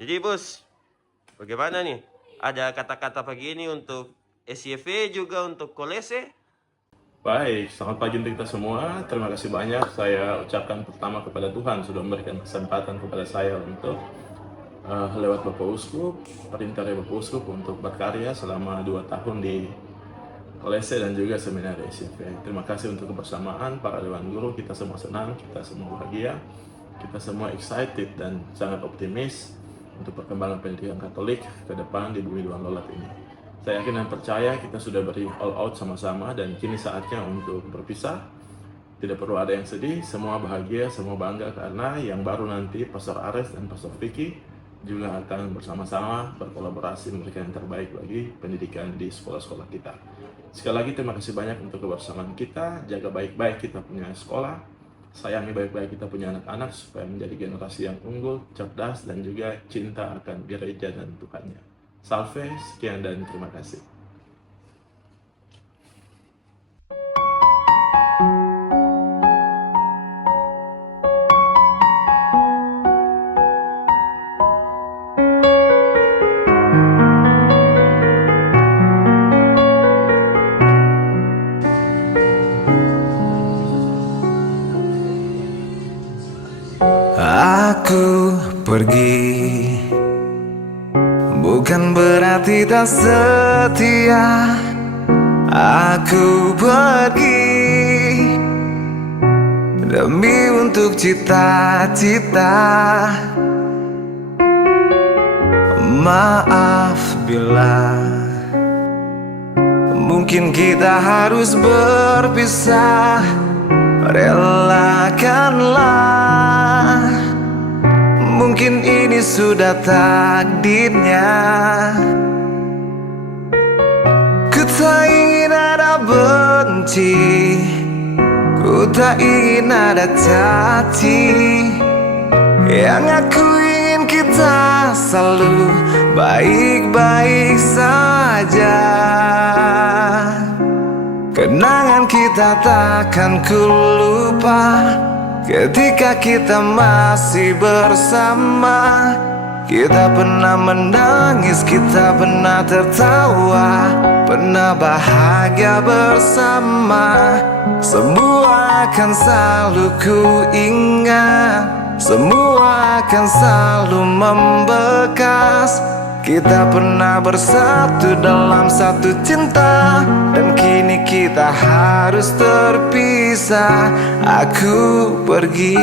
Jadi bos, bagaimana nih? Ada kata-kata pagi ini untuk SYV juga untuk Kolese? Baik, selamat pagi untuk kita semua. Terima kasih banyak saya ucapkan pertama kepada Tuhan sudah memberikan kesempatan kepada saya untuk lewat Bapak Uskup, perintah dari Bapak Uskup untuk berkarya selama 2 tahun di Kolese dan juga seminar SYV. Terima kasih untuk kebersamaan para dewan guru. Kita semua senang, kita semua bahagia, kita semua excited dan sangat optimis untuk perkembangan pendidikan Katolik ke depan di bumi Luang Lolat ini. Saya yakin dan percaya kita sudah beri all out sama-sama dan kini saatnya untuk berpisah. Tidak perlu ada yang sedih, semua bahagia, semua bangga karena yang baru nanti Pastor Ares dan Pastor Vicky juga akan bersama-sama berkolaborasi memberikan yang terbaik bagi pendidikan di sekolah-sekolah kita. Sekali lagi terima kasih banyak untuk kebersamaan kita, jaga baik-baik kita punya sekolah, sayangi baik-baik kita punya anak-anak supaya menjadi generasi yang unggul, cerdas, dan juga cinta akan gereja dan Tuhannya. Salve, sekian dan terima kasih. Aku pergi, bukan berarti tak setia. Aku pergi demi untuk cita-cita. Maaf bila mungkin kita harus berpisah. Relakanlah, mungkin ini sudah takdirnya. Ku tak ingin ada benci, ku tak ingin ada caci. Yang aku ingin kita selalu baik-baik saja. Kenangan kita takkan ku lupa ketika kita masih bersama. Kita pernah menangis, kita pernah tertawa, pernah bahagia bersama. Semua akan selalu ku ingat, semua akan selalu membekas. Kita pernah bersatu dalam satu cinta, dan kini kita harus terpisah. Aku pergi.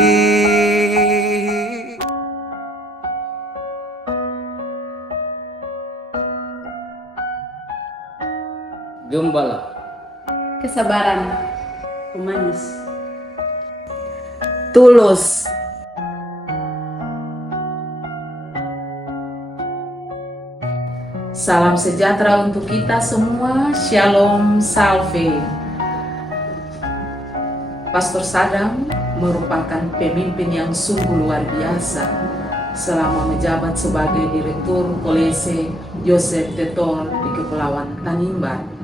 Gembala, kesabaran, pemanis, tulus, salam sejahtera untuk kita semua. Shalom, salve. Pastor Sadam merupakan pemimpin yang sungguh luar biasa selama menjabat sebagai Direktur Kolese Joseph Tetol di Kepulauan Tanimbar.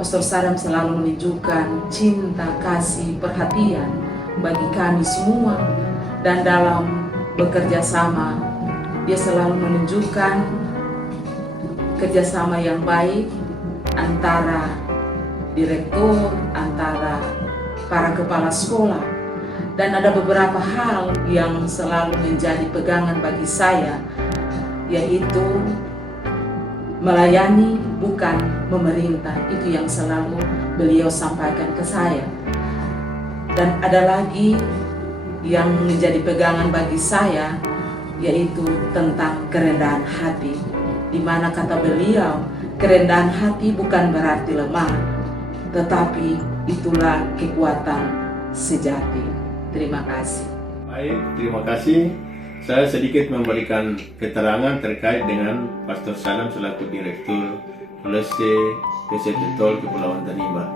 Pastor Sadam selalu menunjukkan cinta, kasih, perhatian bagi kami semua, dan dalam bekerja sama dia selalu menunjukkan kerjasama yang baik antara direktur, antara para kepala sekolah. Dan ada beberapa hal yang selalu menjadi pegangan bagi saya, yaitu melayani bukan memerintah. Itu yang selalu beliau sampaikan ke saya. Dan ada lagi yang menjadi pegangan bagi saya, yaitu tentang kerendahan hati, di mana kata beliau, kerendahan hati bukan berarti lemah, tetapi itulah kekuatan sejati. Terima kasih. Baik, terima kasih. Saya sedikit memberikan keterangan terkait dengan Pastor Sadam selaku Direktur Kolese Joseph Tetol Kepulauan Tanimbar.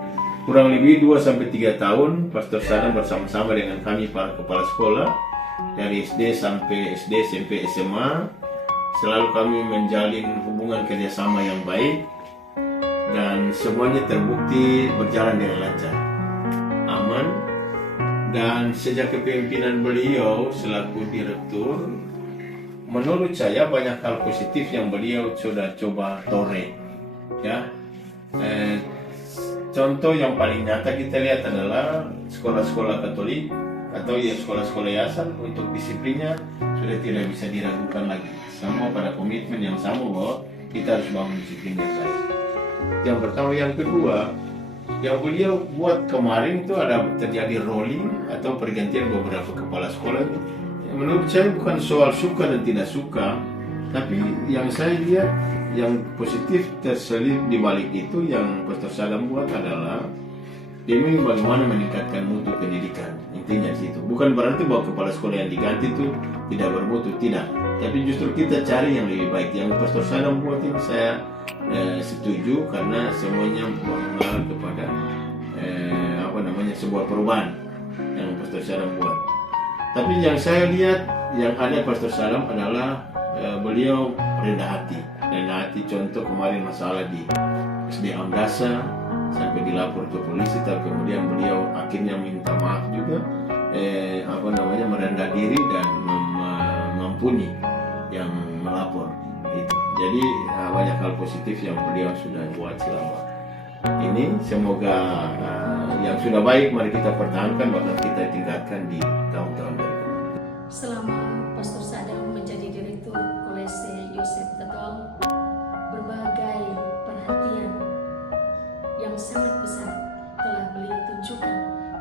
Kurang lebih 2-3 tahun Pastor Sadam bersama-sama dengan kami para kepala sekolah dari SD sampai SD, SMP, SMA. Selalu kami menjalin hubungan kerjasama yang baik dan semuanya terbukti berjalan dengan lancar, aman. Dan sejak kepemimpinan beliau selaku direktur, menurut saya banyak hal positif yang beliau sudah coba toreh, ya. Contoh yang paling nyata kita lihat adalah sekolah-sekolah Katolik atau ya sekolah-sekolah yayasan untuk disiplinnya sudah tidak bisa diragukan lagi. Semua pada komitmen yang sama bahwa kita harus bangun disiplin yang baik. Yang pertama, yang kedua, yang beliau buat kemarin itu ada terjadi rolling atau pergantian beberapa kepala sekolah itu. Menurut saya bukan soal suka dan tidak suka, tapi yang saya lihat yang positif terselip di balik itu yang Pastor Sadam buat adalah demi bagaimana meningkatkan mutu pendidikan. Intinya situ. Bukan berarti bahwa kepala sekolah yang diganti itu tidak bermutu, tidak. Tapi justru kita cari yang lebih baik. Yang Pastor Sadam buat ini saya setuju karena semuanya mengarah kepada sebuah perubahan yang Pastor Sadam buat. Tapi yang saya lihat yang ada Pastor Sadam adalah beliau rendah hati. Rendah hati, contoh kemarin masalah di SD Amdasa sampai dilapor ke polisi, tapi kemudian beliau akhirnya minta maaf juga, merendah diri dan mengampuni yang melapor. Gitu. Jadi banyak hal positif yang beliau sudah buat selama ini. Semoga yang sudah baik mari kita pertahankan, bahkan kita tingkatkan di tahun-tahun berikutnya. Selama Pastor Sadam menjadi direktur Kolese Yosef Tetol, berbagai perhatian yang sangat besar telah beliau tunjukkan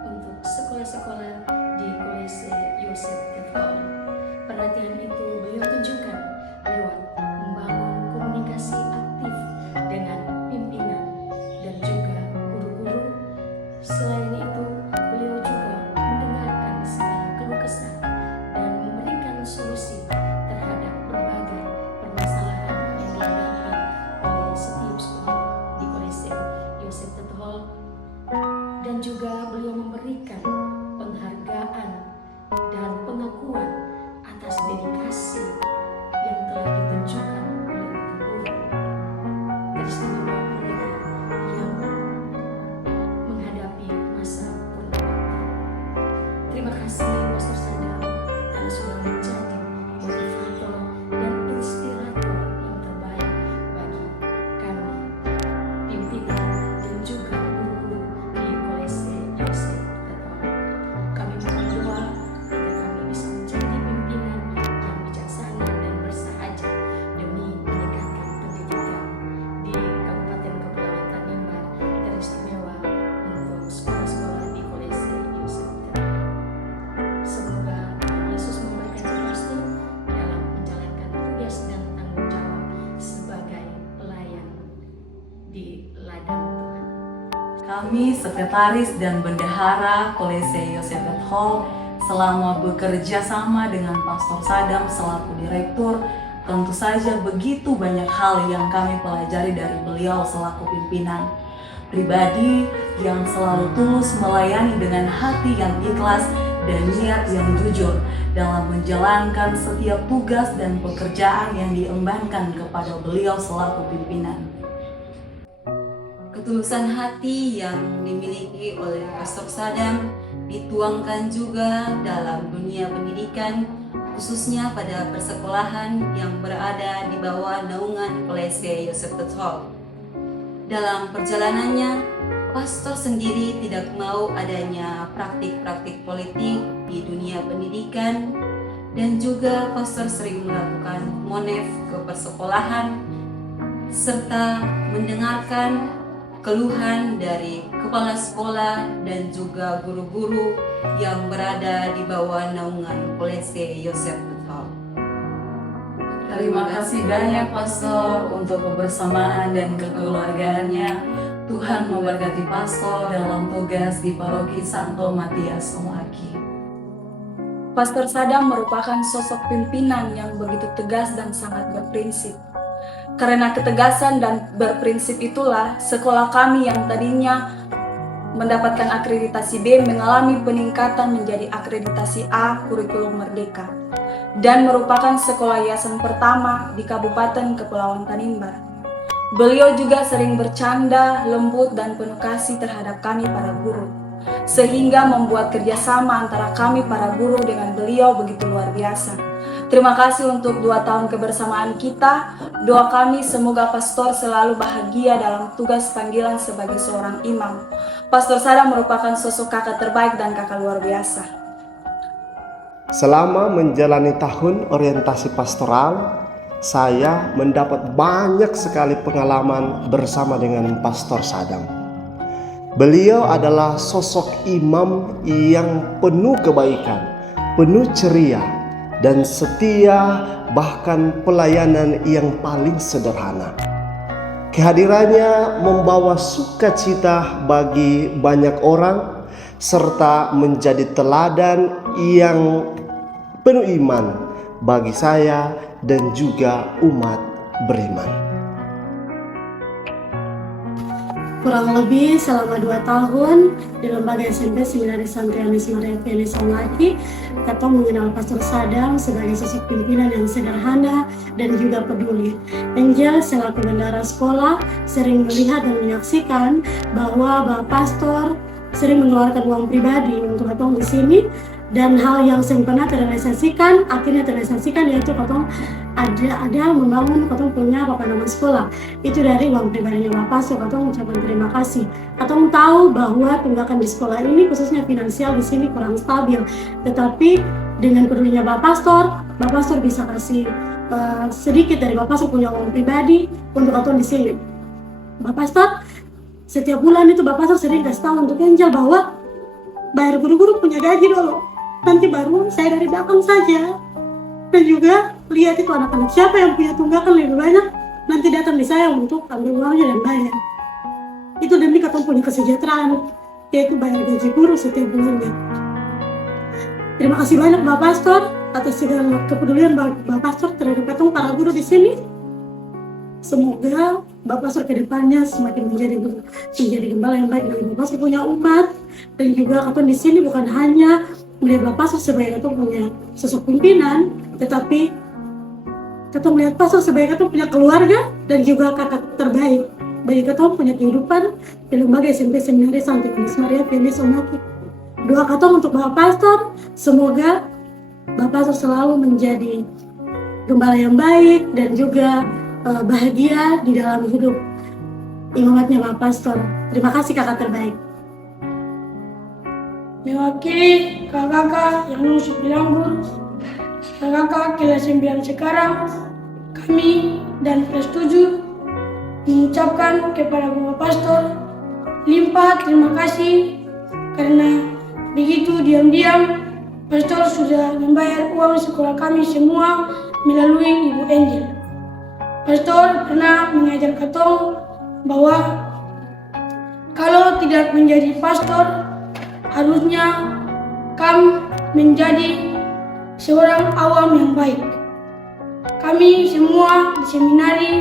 untuk sekolah-sekolah di Kolese Yosef Tetol. Perhatian itu beliau tunjukkan lewat membangun komunikasi aktif dengan pimpinan dan juga guru-guru. Selain itu, beliau juga mendengarkan segala keluh kesah dan memberikan solusi terhadap berbagai permasalahan yang dihadapi oleh setiap sekolah di Kolese Yosef Tetol. Dan juga beliau memberikan penghargaan dan pengakuan atas dedikasi yang telah ditunjukkan oleh guru-guru, teristimewa mereka yang menghadapi masa purnawaktu. Terima kasih Pastor Sadam karena sudah menjadi motivator dan inspirator yang terbaik bagi kami, pimpinan dan juga guru-guru di Kolese Yosef Tetol. Kami mohon doa agar kami bisa menjadi pimpinan yang bijaksana dan bersahaja demi meningkatkan pendidikan di Kabupaten Kepulauan Tanimbar, teristimewa untuk sekolah-sekolah di Kolese Yosef Tetol. Semoga Tuhan Yesus memberkati pastor dalam menjalankan tugas dan tanggung jawab sebagai pelayan di ladang Tuhan. Kami sekretaris dan bendahara Kolese Yosef Tetol selama bekerja sama dengan Pastor Sadam selaku direktur, tentu saja begitu banyak hal yang kami pelajari dari beliau selaku pimpinan. Pribadi yang selalu tulus melayani dengan hati yang ikhlas dan niat yang jujur dalam menjalankan setiap tugas dan pekerjaan yang diembankan kepada beliau selaku pimpinan. Ketulusan hati yang dimiliki oleh Pastor Sadam dituangkan juga dalam dunia pendidikan, khususnya pada persekolahan yang berada di bawah naungan Kolese Yosef Tetol. Dalam perjalanannya, pastor sendiri tidak mau adanya praktik-praktik politik di dunia pendidikan, dan juga pastor sering melakukan monef ke persekolahan serta mendengarkan keluhan dari kepala sekolah dan juga guru-guru yang berada di bawah naungan Kolese Yosef Tetol. Terima kasih banyak Pastor untuk kebersamaan dan kekeluargaannya. Tuhan memberkati Pastor dalam tugas di Paroki Santo Matias Omaki. Pastor Sadam merupakan sosok pimpinan yang begitu tegas dan sangat berprinsip. Karena ketegasan dan berprinsip itulah sekolah kami yang tadinya mendapatkan akreditasi B mengalami peningkatan menjadi akreditasi A kurikulum merdeka dan merupakan sekolah yayasan pertama di Kabupaten Kepulauan Tanimbar. Beliau juga sering bercanda, lembut dan penuh kasih terhadap kami para guru, sehingga membuat kerjasama antara kami para guru dengan beliau begitu luar biasa. Terima kasih untuk 2 tahun kebersamaan kita. Doa kami semoga pastor selalu bahagia dalam tugas panggilan sebagai seorang imam. Pastor Sadam merupakan sosok kakak terbaik dan kakak luar biasa. Selama menjalani tahun orientasi pastoral, saya mendapat banyak sekali pengalaman bersama dengan Pastor Sadam. Beliau adalah sosok imam yang penuh kebaikan, penuh ceria, dan setia, bahkan pelayanan yang paling sederhana. Kehadirannya membawa sukacita bagi banyak orang, serta menjadi teladan yang penuh iman bagi saya dan juga umat beriman. Kurang lebih selama 2 tahun di Lembaga SMP Seminari Santri Anies Maria Feli Somaki, kita mengenal Pastor Sadam sebagai sosok pimpinan yang sederhana dan juga peduli. Angel selaku bendahara sekolah sering melihat dan menyaksikan bahwa Bapak Pastor sering mengeluarkan uang pribadi untuk ketong di sini, dan hal yang sering pernah terrealisasikan, akhirnya terrealisasikan, yaitu ketong ada membangun ketong punya papan nama sekolah. Itu dari uang pribadinya Bapak Pastor. Ketong ucapkan terima kasih. Ketong tahu bahwa tunggakan di sekolah ini khususnya finansial di sini kurang stabil, tetapi dengan pedulinya Bapak Pastor bisa kasih sedikit dari Bapak Pastor punya uang pribadi untuk ketong di sini. Bapak Pastor setiap bulan itu Bapak Pastor sering kasih tahu untuk Angel bahwa bayar guru-guru punya gaji dulu, nanti baru saya dari belakang saja. Dan juga lihat itu anak-anak siapa yang punya tunggakan lebih banyak, nanti datang di saya untuk ambil uangnya dan bayar. Itu demi ketemu punya kesejahteraan, yaitu bayar gaji guru setiap bulannya. Terima kasih banyak Bapak Pastor atas segala kepedulian Bapak Pastor terhadap ketemu para guru di sini. Semoga Bapak Pastor kedepannya semakin menjadi gembala yang baik bagi Bapak Pastor punya umat, dan juga ketemu di sini bukan hanya melihat Bapak Pastor sebagai ketemu punya sosok pimpinan, tetapi ketemu melihat Pastor sebagai ketemu punya keluarga dan juga kakak terbaik bagi ketemu punya kehidupan di Lembaga SMP Seminari Santri Anies Maria Feli Somaki. Doa ketemu untuk Bapak Pastor, semoga Bapak Pastor selalu menjadi gembala yang baik dan juga bahagia di dalam hidup imamatnya Bapak Pastor. Terima kasih kakak terbaik. Mewakili kakak yang masuk di Lambur, kakak kelas 9 sekarang, kami dan kelas 7 mengucapkan kepada Bapak Pastor limpah terima kasih, karena begitu diam-diam Pastor sudah membayar uang sekolah kami semua melalui Ibu Angel. Pastor pernah mengajar ketong bahwa kalau tidak menjadi pastor, harusnya kami menjadi seorang awam yang baik. Kami semua di seminari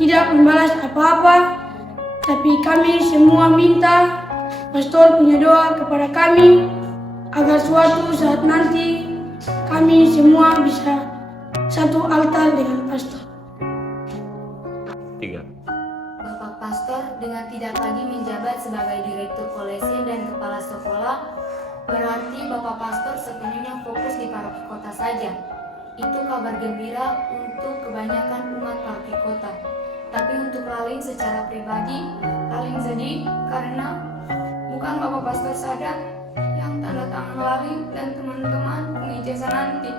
tidak membalas apa-apa, tapi kami semua minta pastor punya doa kepada kami agar suatu saat nanti kami semua bisa satu altar dengan pastor. Bapak Pastor dengan tidak lagi menjabat sebagai direktur kolese dan kepala sekolah, berarti Bapak Pastor sepenuhnya fokus di paroki kota saja. Itu kabar gembira untuk kebanyakan umat paroki kota. Tapi untuk Lalin secara pribadi, Lalin sedih karena bukan Bapak Pastor Sadam yang tanda tangan Lalin dan teman-teman pengijazah nanti.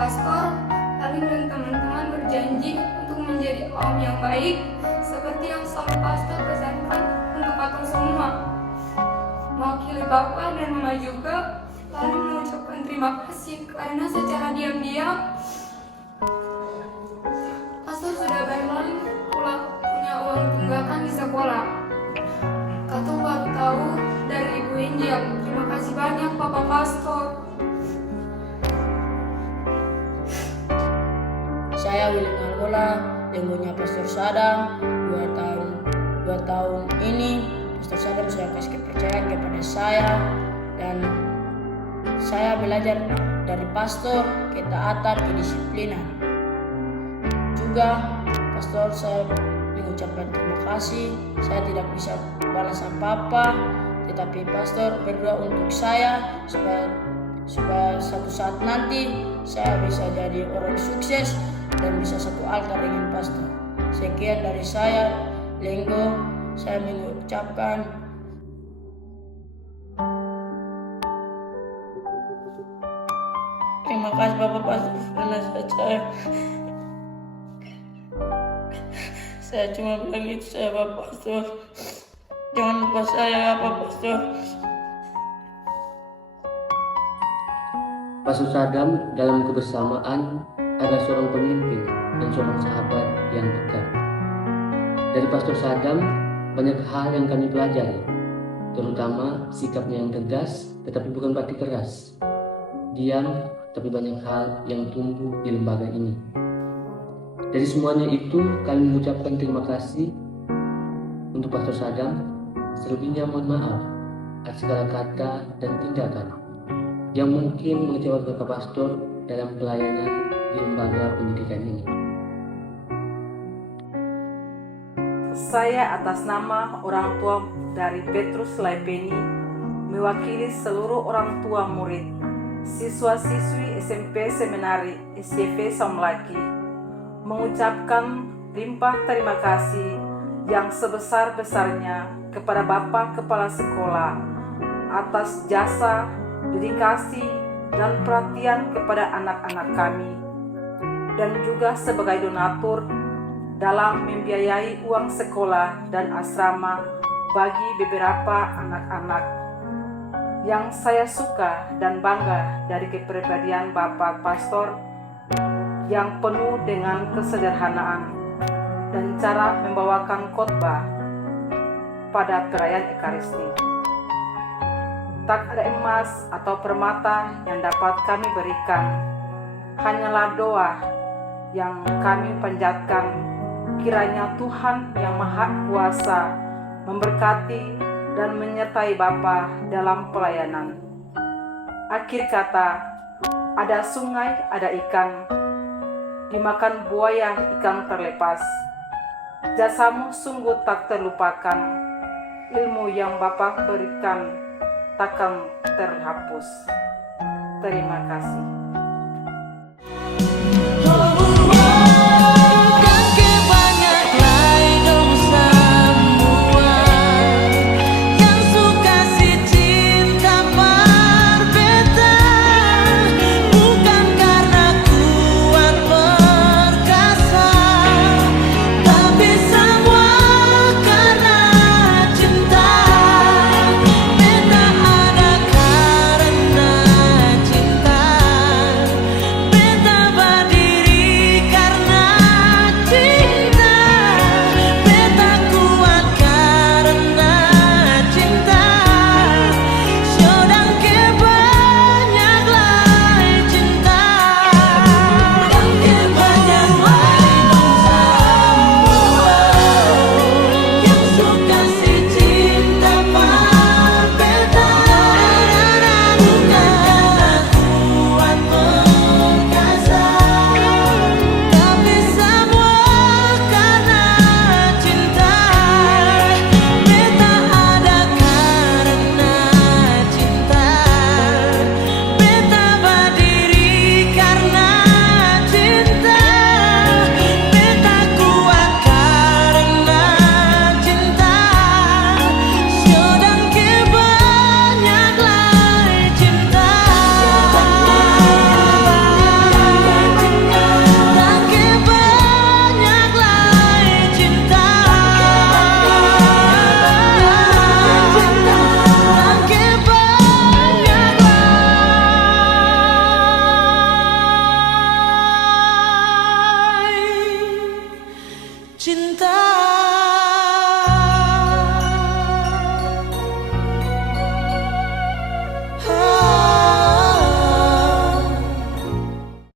Pastor, Lalin dan teman-teman berjanji untuk menjadi om yang baik seperti yang selalu Pastor pesankan untuk kita semua. Mewakili Bapak dan Mama juga, Lalin mengucapkan terima kasih karena secara diam-diam Pastor sudah bayar Lalin punya uang tunggakan di sekolah. Kata baru tahu dari Ibu Angel. Terima kasih banyak Bapak Pastor. Saya William Algola, demonya Pastor Sadam. 2 tahun ini Pastor Sadam saya kasih kepercayaan kepada saya, dan saya belajar dari pastor ketaatan, kedisiplinan. Juga pastor saya mengucapkan terima kasih. Saya tidak bisa balas apa-apa, tetapi pastor berdoa untuk saya supaya supaya satu saat nanti saya bisa jadi orang sukses dan bisa satu altar dengan pastor. Sekian dari saya, Lenggo. Saya mengucapkan terima kasih Bapak Pastor karena saya cuma bilang itu, saya Bapak Pastor. Jangan lupa saya ya Bapak Pastor. Pastor Sadam dalam kebersamaan adalah seorang pemimpin dan seorang sahabat yang dekat. Dari Pastor Sadam banyak hal yang kami pelajari, terutama sikapnya yang tegas tetapi bukan berarti keras, diam tapi banyak hal yang tumbuh di lembaga ini. Dari semuanya itu kami mengucapkan terima kasih untuk Pastor Sadam. Selebihnya mohon maaf atas segala kata dan tindakan yang mungkin mengecewakan Bapak Pastor dalam pelayanan di lembaga pendidikan ini. Saya atas nama orang tua dari Petrus Laipeni mewakili seluruh orang tua murid, siswa-siswi SMP Seminari SYF Samlaki mengucapkan limpah terima kasih yang sebesar-besarnya kepada Bapak Kepala Sekolah atas jasa, dedikasi, dan perhatian kepada anak-anak kami, dan juga sebagai donatur dalam membiayai uang sekolah dan asrama bagi beberapa anak-anak. Yang saya suka dan bangga dari kepribadian Bapak Pastor yang penuh dengan kesederhanaan dan cara membawakan khotbah pada perayaan Ekaristi. Tak ada emas atau permata yang dapat kami berikan, hanyalah doa yang kami panjatkan kiranya Tuhan yang Maha Kuasa memberkati dan menyertai Bapa dalam pelayanan. Akhir kata, ada sungai, ada ikan, dimakan buaya ikan terlepas. Jasamu sungguh tak terlupakan, ilmu yang Bapa berikan takkan terhapus. Terima kasih.